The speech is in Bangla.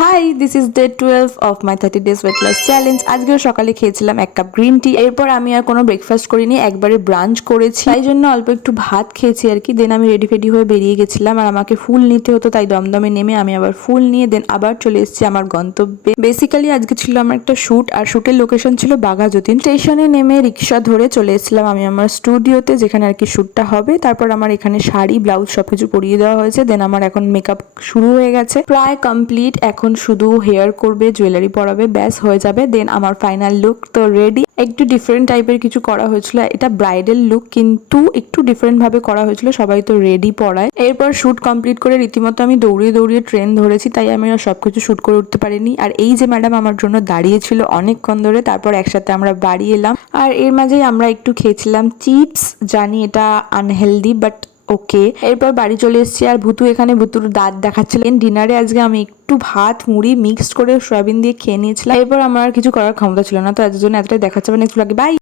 High, this is day 12 of my 30 days weight loss challenge. আজকেও সকালে খেয়েছিলাম এক কাপ গ্রিন টি। এরপর আমি আর কোনো ব্রেকফাস্ট করিনি, একবারে ব্রাঞ্চ করেছি, তাই জন্য অল্প একটু ভাত খেয়েছি আর কি। দেন আমি রেডি ফেডি হয়ে বেরিয়ে গেছিলাম, আর আমাকে ফুল নিতে হতো, তাই দমদমে নেমে আমি আবার ফুল নিয়ে দেন আবার চলে এসেছি আমার গন্তব্যে। বেসিক্যালি আজকে ছিল আমার একটা শ্যুট, আর শ্যুটের লোকেশন ছিল বাঘাযতীন। স্টেশনে নেমে রিক্সা ধরে চলে এসেছিলাম আমি আমার স্টুডিওতে, যেখানে আর কি শ্যুটটা হবে। তারপর আমার এখানে শাড়ি ব্লাউজ সবকিছু পরিয়ে দেওয়া হয়েছে। দেন আমার এখন মেকআপ শুরু হয়ে গেছে, প্রায় কমপ্লিট। এখন শুধু হেয়ার করবে, জুয়েলারি পরাবে, ব্যাস হয়ে যাবে। দেন আমার ফাইনাল লুক তো রেডি। একটু ডিফারেন্ট টাইপের কিছু করা হয়েছিল, এটা ব্রাইডাল লুক কিন্তু একটু ডিফারেন্ট ভাবে করা হয়েছিল, সবাই তো রেডি পরায়। এরপর শুট কমপ্লিট করে রীতিমতো আমি দৌড়িয়ে দৌড়িয়ে ট্রেন ধরেছি, তাই আমি আর সবকিছু শুট করে উঠতে পারিনি। আর এই যে ম্যাডাম আমার জন্য দাঁড়িয়েছিল অনেকক্ষণ ধরে, তারপর একসাথে আমরা বাড়ি এলাম। আর এর মাঝেই আমরা একটু খেয়েছিলাম চিপস। জানি এটা আনহেলদি, বাট ওকে। এরপর বাড়ি চলে এসেছি, আর ভুতু এখানে ভুতুর দাঁত দেখাচ্ছিলেন। ডিনারে আজকে আমি একটু ভাত মুড়ি মিক্সড করে সয়াবিন দিয়ে খেয়ে নিয়েছিলাম। এরপর আমার আর কিছু করার ক্ষমতা ছিল না, তো এর জন্য এতটাই দেখাচ্ছে। নেক্সট ব্লগে বাই।